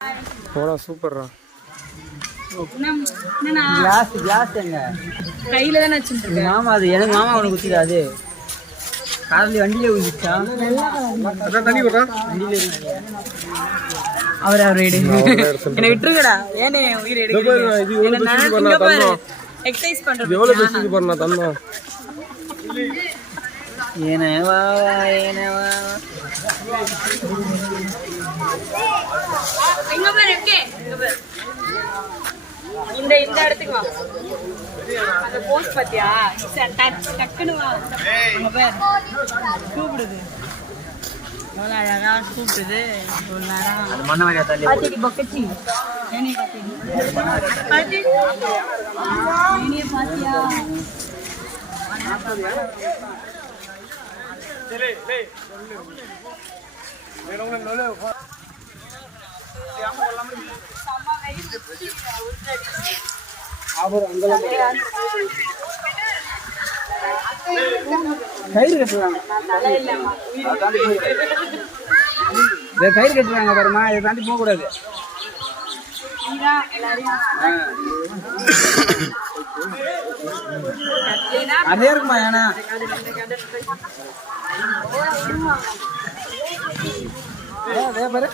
போடா சூப்பர்ரா. கிளாஸ் எங்க கையில தானே வச்சுட்டு மாமா அது எனக்கு மாமா அவனுக்கு குத்திடா அது கார்ல வண்டியில ஊதிச்சா தண்ணி போடுறா. அவர் என்னை விட்டுருக்கடா. ஏனே உயிர் எடுக்க எக்ஸசைஸ் பண்றது எவ்வளவு பேசிட்டு போறா தண்ணா. ஏனவா ஏனவா எங்க பாரு எங்கே இந்த இடத்துக்கு வா. அந்த போஸ்ட் பாத்தியா டக்குன்னு வா. அங்க பாரு கூப்பிடுது எவ்வளோ அழகா கூப்பிடுது. ஒரு நேரம் மண்ணவரியா தள்ளி பாத்திடி பொக்கச்சி ஏனி பாத்தி ஏனிய பாத்தியா கயிறு கட்டுறாங்க கயிறு கட்டுறாங்க பாருமா. இதை தாண்டி போக கூடாது. அதே இருக்குமா ஏன்னா பாரு